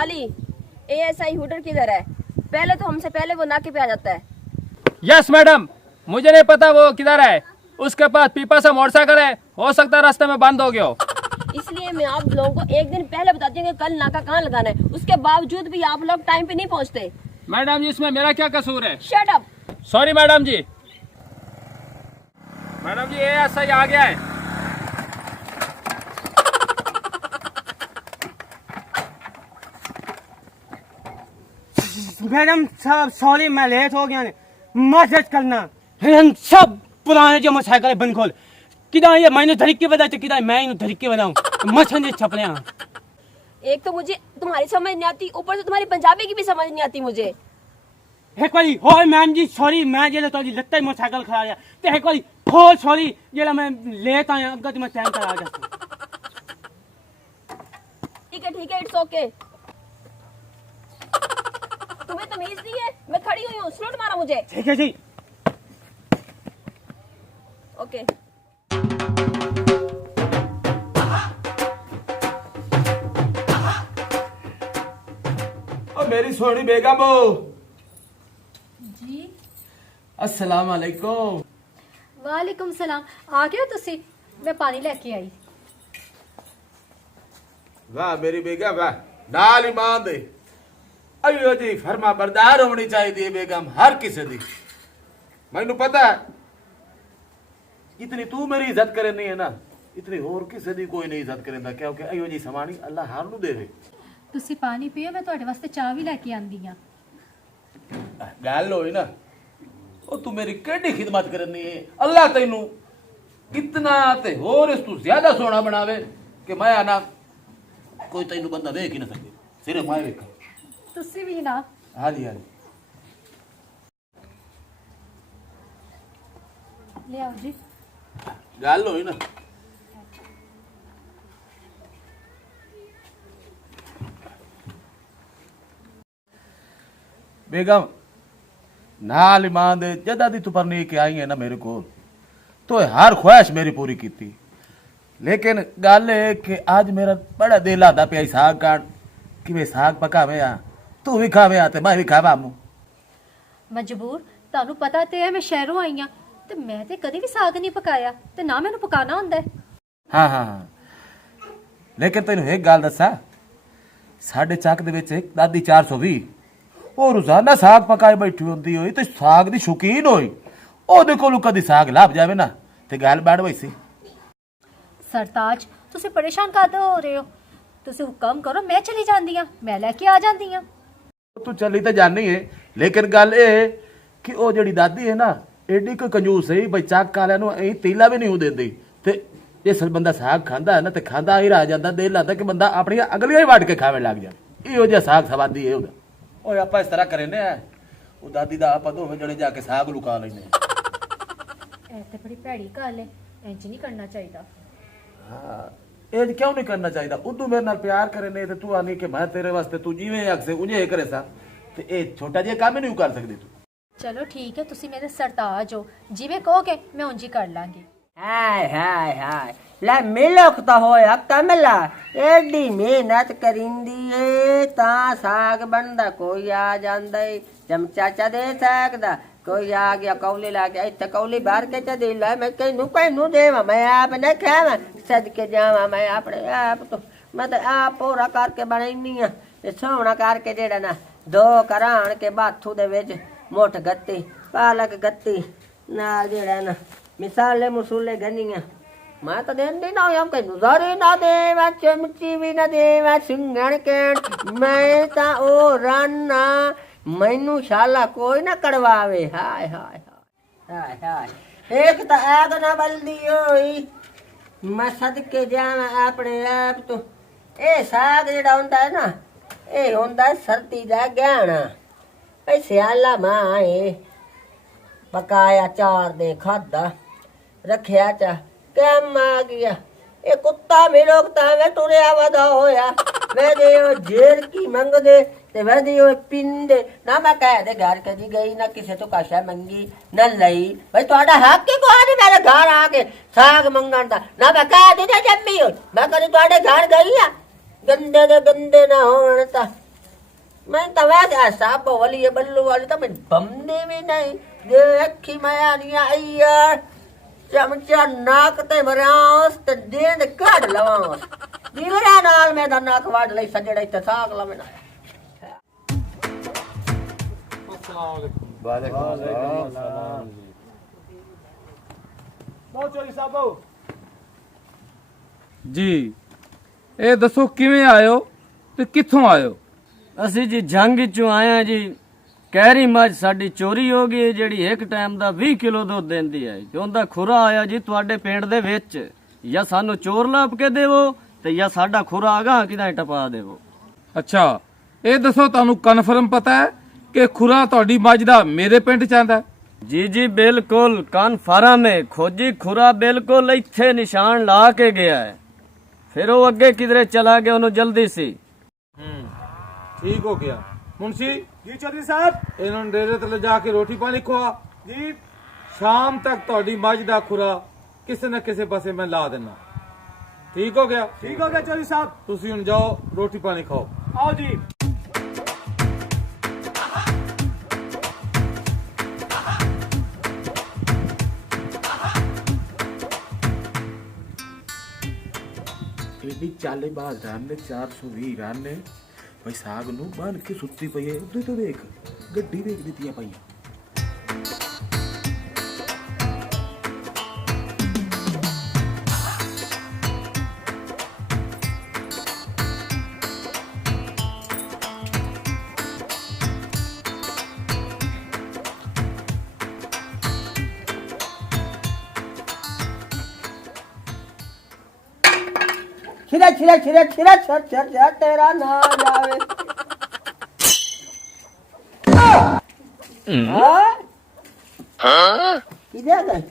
काली, ASI हुडर किधर है? पहले तो हमसे पहले वो नाके पे आ जाता है। यस मैडम, मुझे नहीं पता वो किधर है। उसके पास पीपा सा मोटरसाइकिल है, हो सकता है रास्ते में बंद हो गया हो। इसलिए मैं आप लोगों को एक दिन पहले बताती हूँ कि कल नाका कहाँ लगाना है, उसके बावजूद भी आप लोग टाइम पे नहीं पहुँचते। मैडम जी, इसमें मेरा क्या कसूर है? Shut up. सॉरी मैडम जी। मैडम जी, ये ऐसा ही आ गया है। मैडम साहब सॉरी, मैं लेट हो गया ने मदद करना। हम सब पुराने जो मोटरसाइकिल बंद खोल किदा ये मैंने धड़क के बता किदा मैं इन धड़क के बताऊं मछन छपले। एक तो मुझे तुम्हारी समझ नहीं आती, ऊपर से तुम्हारी पंजाबी की भी समझ नहीं आती मुझे। एक बारी हो मैम जी सॉरी, मैं जेले तो लत्ता ही मोटरसाइकिल खड़ा गया ते एक बारी हो सॉरी जेला मैं लेट आया अगर मैं टाइम पर आ गया। ठीक है, इट्स ओके। तुम्हें तमीज नहीं है? मैं खड़ी हुई हूँ, स्लॉट मारा मुझे। ठीक है जी। ओके। ओ मेरी सोनी बेगम जी अस्सलाम वालेकुम। वालेकुम सलाम। आ गए हो तुसी? मैं पानी लेके आई। वाह मेरी बेगम वाह, नाल ईमान दे। अयो जी फरमा बरदार होनी चाहिए बेगम हर किसी दी। मैनू पता है इतनी तू मेरी इज्जत करे नहीं है ना, इतनी होर किसी दी कोई नहीं इज्जत करेंदा, क्योंकि अयो जी समानी अल्लाह हर नू देवे। तुसी पानी पियो, मैं ਤੁਹਾਡੇ ਵਾਸਤੇ ਚਾਹ ਵੀ ਲੈ ਕੇ ਆਂਦੀ ਆ। गल होई ना, ओ तू मेरी केडी खिदमत करनी है। अल्लाह तैनू इतना ते होर इस तू ज्यादा सोना बनावे कि मैं आना कोई तैनू बंदा देख ही ना सके, सिर्फ मैं वेखा। ਤੁਸੀਂ ਵੀ ਨਾ। हाँ जी हाँ जी। ਲਿਆਓ ਜੀ। गल होई ना, बेगम नाल ईमान दे जदा दी तू परनी के आई है ना मेरे को, तो हर ख्वाहिश मेरी पूरी की थी। लेकिन गल है कि आज मेरा बड़ा दिल आता पिया साग काट कि वे साग पकावे आ, तू भी खावे आ ते मैं भी खावा मू। ਮਜਬੂਰ ਤੁਹਾਨੂੰ ਪਤਾ ਤੇ ਹੈ ਮੈਂ ਸ਼ਹਿਰੋਂ ਆਈ ਆ ਤੇ ਮੈਂ ਤੇ ਕਦੀ ਵੀ ਸਾਗ ਨਹੀਂ ਪਕਾਇਆ ਤੇ ਨਾ ਮੈਨੂੰ ਪਕਾਣਾ ਹੁੰਦਾ ਹੈ। हाँ हाँ हाँ, लेकिन तेन एक गल दसा, साडे चक दे विच एक दादी 420 ਉਹ ਰੋਜ਼ਾਨਾ ਸਾਗ ਪਕਾਏ ਬੈਠੀ ਹੁੰਦੀ ਹੋਈ ਤੇ ਸਾਗ ਦੀ ਸ਼ੌਕੀਨ ਹੋਈ, ਉਹਦੇ ਕੋਲੋਂ ਕਦੀ ਸਾਗ ਲੱਭ ਜਾਵੇ ਨਾ ਤੇ ਗੱਲ ਬਣ ਵਈ ਸੀ। ਸਰਤਾਜ ਤੁਸੀਂ ਪਰੇਸ਼ਾਨ ਕਾਹਤੋਂ ਹੋ ਰਹੇ ਹੋ? ਤੁਸੀਂ ਹੁਕਮ ਕਰੋ, ਮੈਂ ਚਲੀ ਜਾਂਦੀ ਆ, ਮੈਂ ਲੈ ਕੇ ਆ ਜਾਂਦੀ ਆ। ਤੂੰ ਚੱਲੀ ਤਾਂ ਜਾਣੀ ਹੈ, ਲੇਕਿਨ ਗੱਲ ਇਹ ਕਿ ਉਹ ਜਿਹੜੀ ਦਾਦੀ ਹੈ ਨਾ ਐਡੀ ਕੋਈ ਕੰਜੂਸ ਹੈ ਬਈ ਚੱਕ ਵਾਲਿਆਂ ਨੂੰ ਇਹ ਤੀਲਾ ਵੀ ਨਹੀਂ ਦਿੰਦੀ। ਤੇ ਜੇ ਬੰਦਾ ਸਾਗ ਖਾਂਦਾ ਹੈ ਨਾ ਤੇ ਖਾਂਦਾ ਹੀ ਰਹਿ ਜਾਂਦਾ, ਦਿਲ ਲੱਗਦਾ ਕਿ ਬੰਦਾ ਆਪਣੀਆਂ ਅਗਲੀਆਂ ਹੀ ਵੱਢ ਕੇ ਖਾਵੇ ਲੱਗ ਜਾਵੇ। ਇਹੋ ਜਿਹਾ ਸਾਗ ਸਵਾਦੀ ਹੈ ਉਹਦਾ। ਓਏ ਆਪਾਂ ਇਸ ਤਰ੍ਹਾਂ ਕਰਨੇ ਆ, ਉਹ ਦਾਦੀ ਦਾ ਆਪਾਂ ਦੋਵੇਂ ਜਣੇ ਜਾ ਕੇ ਸਾਗ ਲੁਕਾ ਲੈਨੇ ਆ। ਇਹ ਤੇ ਬੜੀ ਭੈੜੀ ਗੱਲ ਹੈ, ਇੰਜ ਨਹੀਂ ਕਰਨਾ ਚਾਹੀਦਾ। ਹਾਂ, ਇਹ ਕਿਉਂ ਨਹੀਂ ਕਰਨਾ ਚਾਹੀਦਾ? ਉਦੋਂ ਮੇਰੇ ਨਾਲ ਪਿਆਰ ਕਰੇ ਨੇ ਤੇ ਤੂੰ ਆਨੀ ਕਿ ਮੈਂ ਤੇਰੇ ਵਾਸਤੇ ਤੂੰ ਜਿਵੇਂ ਆਖੇ ਉਵੇਂ ਕਰੇ ਸਾ, ਤੇ ਇਹ ਛੋਟਾ ਜਿਹਾ ਕੰਮ ਹੀ ਨਹੀਂ ਕਰ ਸਕਦੀ ਤੂੰ। ਚਲੋ ਠੀਕ ਹੈ, ਤੁਸੀਂ ਮੇਰੇ ਸਰਤਾਜ ਹੋ, ਜਿਵੇਂ ਕਹੋਗੇ ਮੈਂ ਉਂਝ ਹੀ ਕਰ ਲਾਂਗੀ। हाय हाय हाय ले मिलक तो होया कमला, एडी मेहनत करिंदी है ता साग बनदा, कोई आ जांदा है चमचा चा दे सकदा, कोई आ गया कौली ला के इत्थे कौली बाहर के च दे ला, मैं कैनू देवा, मैं आप न खावा, सदके जावा मैं अपने आप तो मैं तो आप पूरा करके बनैनी आ। ते सोहना करके जेड़ा ना दो कराण के बाथू दे विच मुठ गत्ती पालक गत्ती नाल जेड़ा ना मिसाले मसूले गनिया, मैं तो देंदी ना हम कहीं नुजारे ना देवा, चमची भी ना देवा, सिंगण के मैं ता ओ राना मैनू शाला कोई ना कड़वावे। हाय हाय हाय हाय एक तो आग ना बल्दी होई, मैं सदके जावा अपने आप तो। ए साग जेड़ा हुंदा है ना, ए हुंदा सर्दी दा गहना, ए सियाला मां ए पकाया चार दे खादा रखिया चा कैम आ गया। ये कुत्ता मिलोगता वे टुरिया वदा होया, वे दे जेर की मंग दे ते वे दे पिन दे ना, मैं कह दे घर कदी गई ना किसे तो काशा मंगी ना लई, भाई ਤੁਹਾਡਾ हक ही कोई नहीं मेरे घर आके साग मंगण दा, ना मैं कह दी ना जम्मी हो, मैं कदी ਤੁਹਾਡੇ घर गई आ गंदे दे गंदे ना होण ता मैं तो वैसे साहब वाली ये बल्लू वाली तो मैं बमने में नहीं देखी मैं नहीं आई यार चमचा नाक ते मरास ते देंद काट लवास दीवरा नाल में दा नाक वाट लई सजड़े ते साग लवना ਜੀ ਇਹ ਦੱਸੋ ਕਿਵੇਂ ਆਇਓ ਤੇ ਕਿੱਥੋਂ ਆਇਓ? ਅਸੀਂ ਜੀ ਜੰਗ ਚੋਂ ਆਏ ਆ ਜੀ। ਕਹਿਰੀ ਮੱਝ ਸਾਡੀ ਚੋਰੀ ਹੋ ਗਈ ਹੈ, ਜਿਹੜੀ ਇੱਕ ਟਾਈਮ ਦਾ 20 ਕਿਲੋ ਦੁੱਧ ਦਿੰਦੀ ਹੈ। ਉਹਦਾ ਖੁਰਾ ਆਇਆ ਜੀ ਤੁਹਾਡੇ ਪਿੰਡ ਦੇ ਵਿੱਚ, ਜਾਂ ਸਾਨੂੰ ਚੋਰ ਲੱਭ ਕੇ ਦੇਵੋ ਤੇ ਜਾਂ ਸਾਡਾ ਖੁਰਾ ਆਗਾ ਕਿਦਾਂ ਟਪਾ ਦੇਵੋ। ਅੱਛਾ ਇਹ ਦੱਸੋ ਤੁਹਾਨੂੰ ਕਨਫਰਮ ਪਤਾ ਹੈ ਕਿ ਖੁਰਾ ਤੁਹਾਡੀ ਮੱਝ ਦਾ ਮੇਰੇ ਪਿੰਡ ਚ ਆਂਦਾ? ਜੀ ਜੀ ਬਿਲਕੁਲ ਕਨਫਰਮ ਹੈ। ਖੋਜੀ ਖੁਰਾ ਬਿਲਕੁਲ ਇੱਥੇ ਨਿਸ਼ਾਨ ਲਾ ਕੇ ਗਿਆ ਹੈ, ਫਿਰ ਉਹ ਅੱਗੇ ਕਿਧਰੇ ਚਲਾ ਗਿਆ, ਉਹਨੂੰ ਜਲਦੀ ਸੀ। ਠੀਕ ਹੋ ਗਿਆ। ਮੁਨਸ਼ੀ जी चौधरी साहब ਇਹਨਾਂ ਨੂੰ ਡੇਰੇ ਤੇ ਲਿਜਾ ਕੇ ਰੋਟੀ ਪਾਣੀ ਖਵਾ। जी ਸ਼ਾਮ ਤੱਕ ਤੁਹਾਡੀ ਮੱਝ ਦਾ ਖੁਰਾ ਕਿਸੇ ਨਾ ਕਿਸੇ ਪਾਸੇ ਮੈਂ ਲਾ ਦੇਣਾ। ਠੀਕ ਹੋ ਗਿਆ? ठीक हो गया चौधरी साहब। ਤੁਸੀਂ ਹੁਣ ਜਾਓ ਰੋਟੀ ਪਾਣੀ ਖਾਓ। आओ जी। एडी चाले बाज रान ने 420 रान ने भाई साग नु बन के सुत्ती पई है उधर तो देख गड्डी देख दी है पई छिरा छिरा छिरा छिरा छर छर छर तेरा नाम आवे हाँ किधर गई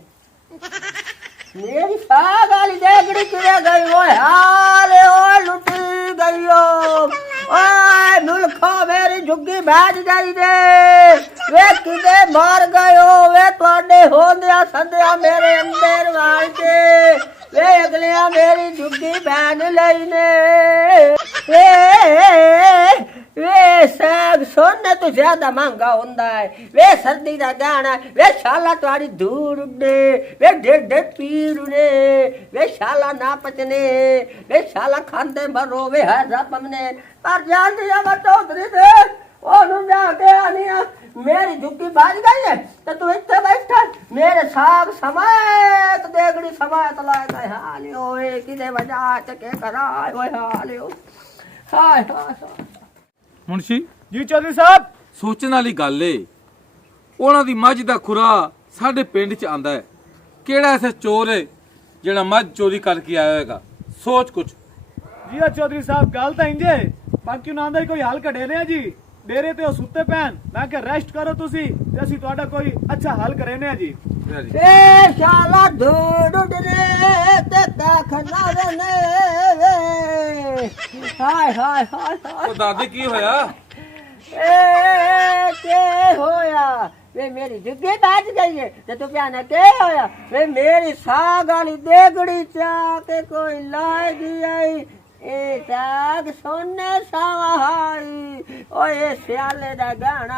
मेरी साग वाली देगड़ी किधर गई वो हाल ओ लुटी गई ओए मुल्खो मेरी झुग्गी भाज गई रे वे किधे मार गयो वे ਤੁਹਾਡੇ ਹੋंदिया संदिया मेरे अंदर वाल के वे अगलिया मेरी झुग्गी बहन लई ने वे साग सोने तो ज्यादा महंगा होंदा है वे सर्दी दा गाना वे शाला तुम्हारी दूर उड़े वे डेढ़ पीर उड़े वे शाला ना पचने वे शाला खांदे मरो वे हर रपमने पर जान दिया मैं चौधरी थे ओनू जाके आनिया मेरी झुग्गी बाज गई है तो तू इतने बैठा मेरे साग समेत देगड़ी समेत लाए गए हाली ओए किदे वजह चके करा ओए हाली ओ हाय हाय ਮੁਨਸ਼ੀ जी चौधरी साहब ਸੋਚਣ ਵਾਲੀ ਗੱਲ ਏ, ਉਹਨਾਂ ਦੀ ਮੱਝ ਦਾ ਖੁਰਾ ਸਾਡੇ ਪਿੰਡ ਚ ਆਂਦਾ ਹੈ। ਕਿਹੜਾ ਐਸਾ ਚੋਰ ਏ ਜਿਹੜਾ ਮੱਝ ਚੋਰੀ ਕਰਕੇ ਆਇਆ ਹੋਵੇਗਾ? ਸੋਚ ਕੁਛ। जी हाँ चौधरी साहब गल तो इंजे बाकी ना दा कोई हल कढे ने जी डेरे ते सुते पैन मैं के रेस्ट करो तुसी ते असि ਤੁਹਾਡਾ कोई अच्छा हल करे ने जी ए शाला दूर उड़ने ते ताखना ने हाय हाय हाय ਉਹ ਦਾਦੀ ਕੀ ਹੋਇਆ? ए के होया वे मेरी झुग्गी बाज गई है ते तू प्याना के होया वे मेरी साग वाली देगड़ी चा के कोई लागी आई ए साग सोने सवाई ओए सियाले दा गाना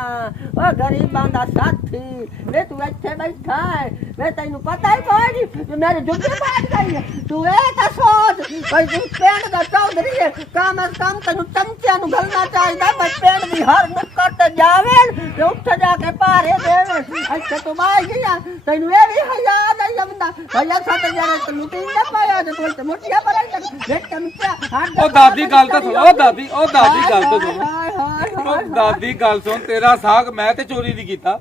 ओ गरीबां दा साथी वे तू इत्थे बैठा है वे तैनू पता ही कोई नहीं मेरी झुग्गी बाज गई है तू ए ता सोच भाई तू पेंड दा चौधरी है कम अज कम तैनू चमचिया नु गलना चाहिदा बस पेंड दी हर नुक्कड़ जावे ते उठ जाके पारे देवे अच्छा तू बाई गया तैनू ए भी हया नहीं बंदा भैया सट जाने तैनू तीन ना पाया ते तू मुठिया पर वे चमचिया ਉਹ ਦਾਦੀ ਗੱਲ ਤਾਂ ਸੁਣ। ਉਹ ਦਾਦੀ ਗੱਲ ਤਾਂ ਸੁਣ। ਉਹ ਦਾਦੀ ਗੱਲ ਸੁਣ, ਤੇਰਾ ਸਾਗ ਮੈਂ ਤੇ ਚੋਰੀ ਨਹੀਂ ਕੀਤਾ।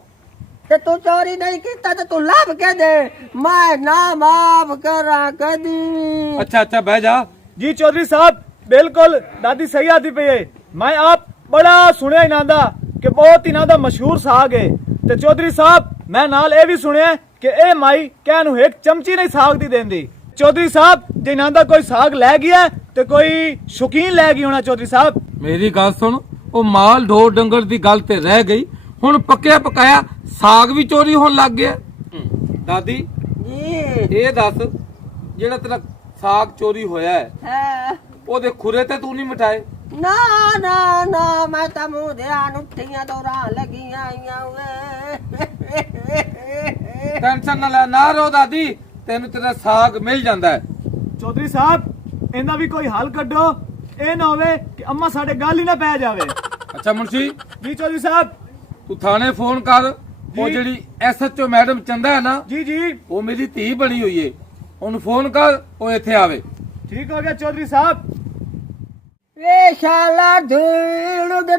ते तू चोरी नहीं कीता ते तू लाभ के दे मैं ना माफ करा कदी अच्छा अच्छा बह जा। जी चौधरी साहब बिल्कुल दादी सही आती पई है मैं आप बड़ा सुनिया इना दा कि बहुत इना दा मशहूर साग है ते चौधरी साहब मैं नाल ए भी सुनिया कि ए माई कहनू एक चमची नहीं साग दी देंदी चौधरी साहब जे इना दा कोई साग ले गया ते कोई शौकीन ले गई होना चौधरी साहब ਮੇਰੀ ਗੱਲ ਸੁਣ, ਉਹ ਮਾਲ ਢੋਰ ਡੰਗਰ ਦੀ ਗੱਲ ਤੇ ਰਹਿ ਗਈ, ਹੁਣ ਪੱਕਿਆ ਪਕਾਇਆ ਸਾਗ ਵੀ ਚੋਰੀ ਹੋਣ ਲੱਗ ਗਿਆ। ਦਾਦੀ जी ਇਹ ਦੱਸ, ਜਿਹੜਾ ਤੇਰਾ ਸਾਗ ਚੋਰੀ ਹੋਇਆ ਹੈ हाँ ਉਹਦੇ ਖੁਰੇ ਤੇ ਤੂੰ ਨਹੀਂ ਮਟਾਏ? ਨਾ ਨਾ ਨਾ ਮੈਂ ਤਾਂ ਮੂੰਹ ਧਿਆਨ ਉੱਠੀਆਂ ਦੌਰਾਂ ਲੱਗੀਆਂ ਆਈਆਂ ਵੇ ਟੈਨਸ਼ਨ ਨਾ ਲੈ, ਨਾ ਰੋ ਦਾਦੀ, ਤੈਨੂੰ ਤੇਰਾ ਸਾਗ ਮਿਲ ਜਾਂਦਾ ਹੈ। ਚੌਧਰੀ ਸਾਹਿਬ ਇਹਦਾ ਵੀ ਕੋਈ ਹੱਲ ਕੱਢੋ, ਇਹ ਨਾ ਹੋਵੇ ਕਿ ਅੰਮਾ ਸਾਡੇ ਗੱਲ ਹੀ ਨਾ ਪੈ ਜਾਵੇ। ਅੱਛਾ ਮੁਨਸ਼ੀ, ਜੀ ਚੌਧਰੀ ਸਾਹਿਬ। ਤੂੰ ਥਾਣੇ ਫੋਨ ਕਰ। ਉਹ ਜੀ। ਜਿਹੜੀ ਐਸਐਚਓ ਮੈਡਮ ਚੰਦਾ ਹੈ ਨਾ, ਜੀ ਜੀ ਉਹ ਮੇਰੀ ਧੀ ਬਣੀ ਹੋਈ ਏ, ਉਹਨੂੰ ਫੋਨ ਕਰ, ਉਹ ਇੱਥੇ ਆਵੇ। ਠੀਕ ਹੋ ਗਿਆ ਚੌਧਰੀ ਸਾਹਿਬ। ਵੇ ਸ਼ਾਲਾ ਧੂਣ ਦੇ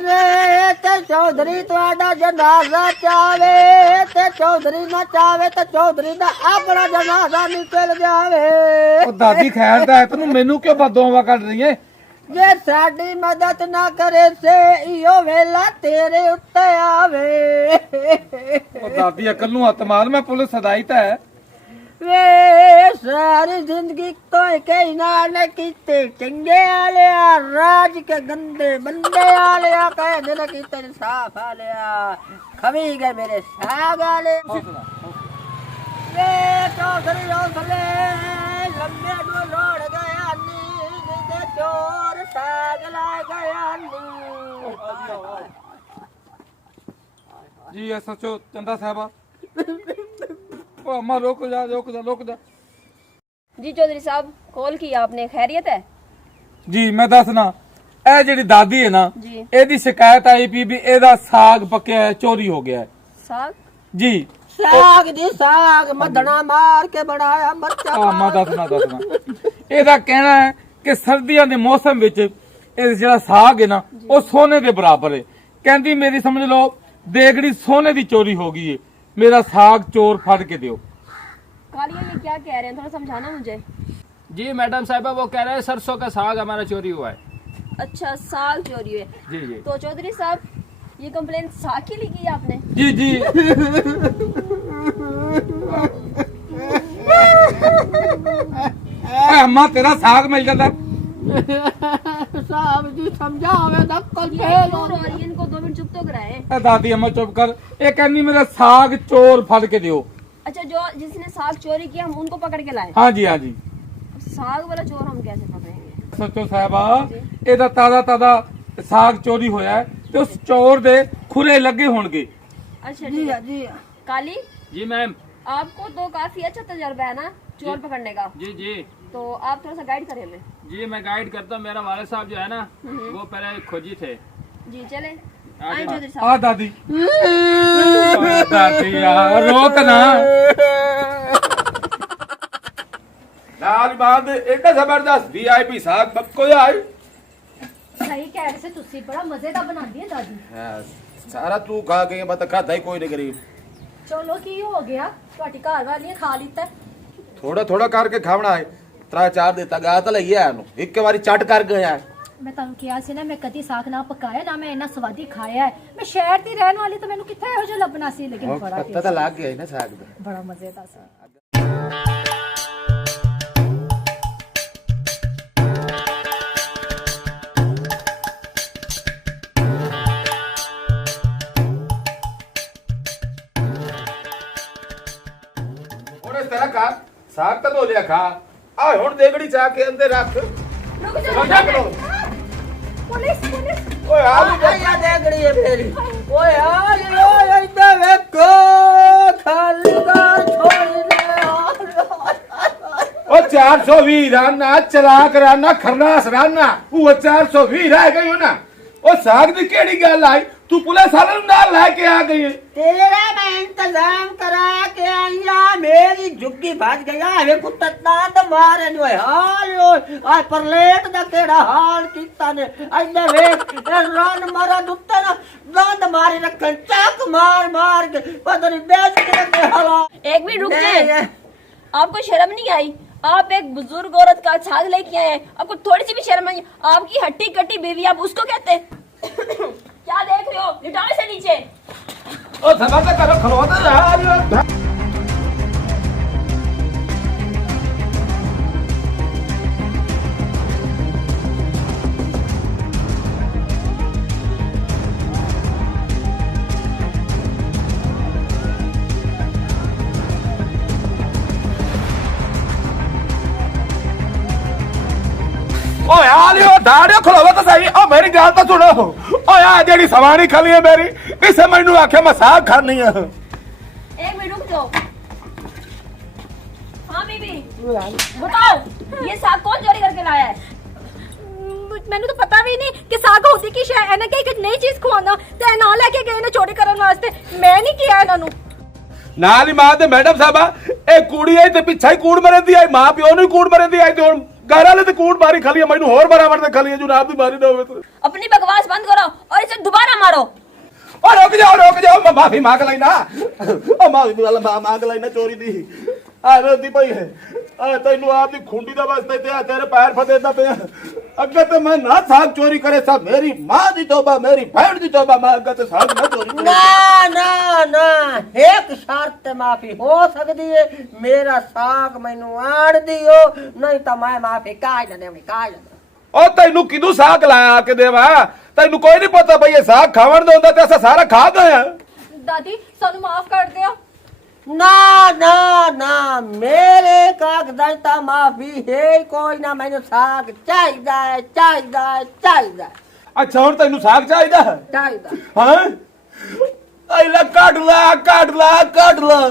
ਤੇ ਚੌਧਰੀ ਤੁਹਾਡਾ ਜਨਾਜ਼ਾ ਚਾਵੇ ਤੇ ਚੌਧਰੀ ਨਾ ਚਾਵੇ ਤੇ ਚੌਧਰੀ ਦਾ ਆਪਣਾ ਜਨਾਜ਼ਾ ਨਿਕਲ ਜਾਵੇ। ਉਹ ਦਾਦੀ ਖੈਰ ਦਾ ਹੈ, ਤੈਨੂੰ ਮੈਨੂੰ ਕਿਉਂ ਬਦੋਵਾ ਕੱਢ ਰਹੀ ਏ? ਜੇ ਸਾਡੀ ਮਦਦ ਨਾ ਕਰੇ ਸੇ ਇਹੋ ਵੇਲਾ ਤੇਰੇ ਉੱਤੇ ਆਵੇ। ਉਹ ਦਾਦੀ ਅਕਲ ਨੂੰ ਹੱਥ ਮਾਰ, ਮੈਂ ਪੁਲਿਸ ਹਦਾਇਤ ਹੈ। ਵੇ ਸਾਰੀ ਜ਼ਿੰਦਗੀ ਕੋਈ ਕਈ ਨਾਲ ਨੇ ਕੀਤੇ ਚੰਗੇ ਆਲਿਆ, ਰਾਜ ਕੇ ਗੰਦੇ ਬੰਦੇ ਆਲਿਆ, ਕਹਿ ਦਿਲ ਕੀਤੇ ਇਨਸਾਫ ਆਲਿਆ, ਖਵੀ ਗਏ ਮੇਰੇ ਸਾਗ ਆਲੇ। ਵੇ ਚੌਧਰੀ ਰੋਸਲੇ ਲੰਮੇ ਨੂੰ ਲੋੜ ਗਿਆ ਨੀ, ਜਿੱਦੇ ਚੋਰ ਸਾਗ ਲਾ ਗਿਆ ਨੀ। ਜੀ ਐਸਐਚਓ ਚੰਦਾ ਸਾਹਿਬਾ। ओ अम्मा रुक जा रुक जा रुक जा। जी चौधरी साहब, कॉल की आपने, खैरियत है? ਜੀ ਮੈਂ ਦੱਸਣਾ, ਇਹ ਜਿਹੜੀ ਦਾਦੀ ਹੈ ਨਾ, ਜੀ। ਇਹਦੀ ਸ਼ਿਕਾਇਤ ਆਈ ਪਈ ਵੀ ਇਹਦਾ ਸਾਗ ਪੱਕਿਆ ਹੈ, ਚੋਰੀ ਹੋ ਗਿਆ ਹੈ। साग? ਜੀ ਸਾਗ ਦੀ ਸਾਗ ਮੱਧਣਾ ਮਾਰ ਕੇ ਬਣਾਇਆ ਮਰਚਾ ਆ ਮੈਂ ਦੱਸਣਾ ਇਹਦਾ ਕਹਿਣਾ ਹੈ ਕਿ ਸਰਦੀਆਂ ਦੇ ਮੌਸਮ ਵਿੱਚ ਇਹ ਜਿਹੜਾ ਸਾਗ ਹੈ ਨਾ, ਉਹ ਸੋਨੇ ਦੇ ਬਰਾਬਰ ਹੈ। ਕਹਿੰਦੀ ਮੇਰੀ ਸਮਝ ਲਓ ਦੇਗੜੀ ਸੋਨੇ ਦੀ ਚੋਰੀ ਹੋ ਗਈ ਹੈ, मेरा साग चोर फड़ के दियो। कालिया ये क्या कह रहे हैं, थोड़ा समझाना मुझे। जी मैडम साहिबा वो कह रहे हैं सरसों का साग हमारा चोरी हुआ है। अच्छा, साग चोरी हुए। जी जी। तो चौधरी साहब ये कंप्लेन साग की लिखी है आपने? जी जी। अम्मा तेरा साग मिल जाता। साहब जी समझावे ना कल ये चोर हो रही है, इनको 2 मिनट चुप तो कराए। दादी अम्मा चुप कर, ये कहनी मेरा साग चोर फड़ के दियो। अच्छा, जो जिसने साग चोरी किया हम उनको पकड़ के लाए? हाँ जी हाँ जी। साग वाला चोर हम कैसे पकड़ेंगे? सचो साहबा, ਇਹਦਾ ਤਾਜ਼ਾ ਸਾਗ ਚੋਰੀ ਹੋਇਆ ਹੈ ਤੇ ਉਸ ਚੋਰ ਦੇ ਖੁਰੇ ਲੱਗੇ ਹੋਣਗੇ। अच्छा जी। काली जी मैम। आपको तो काफी अच्छा तजर्बा है ना चोर पकड़ने का, जी जी। तो आप थोड़ा सा गाइड करें हमें। जी मैं गाइड करता हूँ, मेरा वाले साहब जो है ना वो पहले खोजी थे। जी चले आगे आए चौधरी आ साहब। दादी। दादी यार रोक ना। लाल बाद एडा जबरदस्त वीआईपी साग बक्को आए। ਸਹੀ ਕਹਿ ਰਹੇ ਸੀ ਤੁਸੀਂ, ਬੜਾ ਮਜ਼ੇ ਦਾ ਬਣਾਉਂਦੀ ਹੈ ਦਾਦੀ। सारा तू खा गई, बता खाता ही कोई नहीं गरीब। ਚਲੋ ਕੀ ਹੋ ਗਿਆ, ਤੁਹਾਡੀ ਘਰ ਵਾਲੀ ਨੇ ਖਾ ਲਿੱਤਾ। थोड़ा थोड़ा करके खावना है, 3-4 देता गा तो लइया है एक के बारी चट कर गया है। ਮੈਂ ਤੁਹਾਨੂੰ ਕਿਹਾ ਸੀ ਨਾ, ਮੈਂ ਕਦੀ ਸਾਗ ਨਾ ਪਕਾਇਆ ਨਾ ਮੈਂ ਇੰਨਾ ਸਵਾਦੀ ਖਾਇਆ ਹੈ। ਮੈਂ ਸ਼ਹਿਰ ਦੀ ਰਹਿਣ ਵਾਲੀ ਤਾਂ ਮੈਨੂੰ ਕਿੱਥੇ ਇਹੋ ਜਿਹਾ ਲੱਭਣਾ ਸੀ, ਲੇਕਿਨ ਬੜਾ पत्ता तो tasty, लग गया है ना साग दा। ਬੜਾ ਮਜ਼ੇ ਦਾ ਸੀ। ਹੁਣ ਇਸ ਤਰ੍ਹਾਂ ਕਰ, ਸਾਗ ਤਾਂ ਧੋ ਲਿਆ ਖਾ, ਆ ਹੁਣ ਦੇਗੜੀ ਚਾ ਕੇ ਅੰਦਰ ਰੱਖ। रुक ਰੱਖ ਲੋ। Police police. ਓਏ ਆ ਵੀ ਆਇਆ ਦੇਗੜੀ ਹੈ ਮੇਰੀ। ਓਏ ਆ ਲਿਓ ਇੱਥੇ ਵੇਖੋ ਖਾਲੀਦਾਰ ਛੋੜੀ ਦੇ। ओ 420 राना चलाक राना खरनास राना वो 420 रह गई हो ना। ओ साग दी केड़ी गल आई, तू पुलिस वाले नु नाल लेके आ गई है। तेरा मैं इंतजाम करा के आया, मेरी झुग्गी भज गया वे कुत्ता तो मारे नु हाल आ परलेट दा केड़ा हाल कीता ने। ऐने वेख ए रन मारा दुत्ते ना दंद मारी रखन, चक मार मार के पता नहीं बेच के हला। एक मिनट रुक जाए, आपको शर्म नहीं आई? आप एक बुजुर्ग औरत का साग लेके आए हैं, आपको थोड़ी सी भी शर्म नहीं? आपकी हट्टी कट्टी बीवी आप उसको कहते हैं? क्या देख रहे हो, लिटाओ इसे नीचे। ओ धमाका करो खलोता यार। ਓਏ ਆ ਲਿਓ दाड़ियो खलोवा तो सही ओ मेरी गल तो सुनो ओ यार जेड़ी सवानी खली है मेरी इसे मैनू आखे मैं साग खानी है। एक मिनट रुक जाओ। हाँ बीबी बताओ ये साग कौन चोरी करके लाया है? ਮੈਨੂੰ ਤਾਂ ਪਤਾ ਵੀ ਨਹੀਂ ਕਿ ਸਾਗ ਹੋਦੀ ਕੀ ਸ਼ੈ ਇਹਨੇ ਕਿ ਇੱਕ ਨਈ ਚੀਜ਼ ਖਵਾਉਣਾ ਤੇ ਨਾ ਲੈ ਕੇ ਗਏ ਨੇ ਚੋਰੀ ਕਰਨ ਵਾਸਤੇ। ਮੈਂ ਨਹੀਂ ਕਿਹਾ ਇਹਨਾਂ ਨੂੰ। ਨਾਲ ਹੀ ਮਾਂ ਤੇ ਮੈਡਮ ਸਾਹਿਬਾ ਇਹ ਕੁੜੀ ਆਈ ਤੇ ਪਿੱਛੇ ਹੀ ਕੂੜ ਮਰਦੀ ਆਈ ਮਾਂ ਪਿਓ ਨੂੰ ਕੂੜ ਮਰਦੀ ਆਈ ਤੇ ਹੁਣ ਘਰ ਵਾਲੇ ਤੇ ਕੂੜ ਮਾਰੀ ਖਾਲੀ ਮੈਨੂੰ ਹੋਰ ਬਰਾਬਰ ਤੇ ਖਾਲੀ ਜੁਨਾਬ ਦੀ ਮਾਰੀ ਨਾ ਹੋਵੇ तो अपनी बकवास बंद करो और इसे दोबारा मारो। ओ रुक जाओ मैं माफी मांग लेना ओ माफी मांग लेना चोरी दी आ रोती पई है आ तैनू आप दी खुंडी दा वास्ते ते तेरे पैर फतेदा पे अगे ते मैं ना साग चोरी करे सब मेरी मां दी तौबा मेरी बहन दी तौबा मैं अगे ते साग ना चोरी करे ना ना ना एक शर्त ते माफी हो सकदी है मेरा साग मैनू आण दियो नहीं तो मैं माफी काज ना देवनी काज ना। ओ तैनू किदू साग लाया के देवा तैनू कोई नहीं पता भई ये साग खावण दे हुंदा ते असा सारा खा गए हैं। ਦਾਦੀ ਸਾਨੂੰ ਮਾਫ ਕਰ ਦਿਓ। ना ना ना मेरे कागजां ता माफी है कोई ना मैनू साग चाहिदा है चाहिदा है चाहिदा है अच्छा हुण तैनू साग चाहिदा है चाहिदा हां आई ला काट ला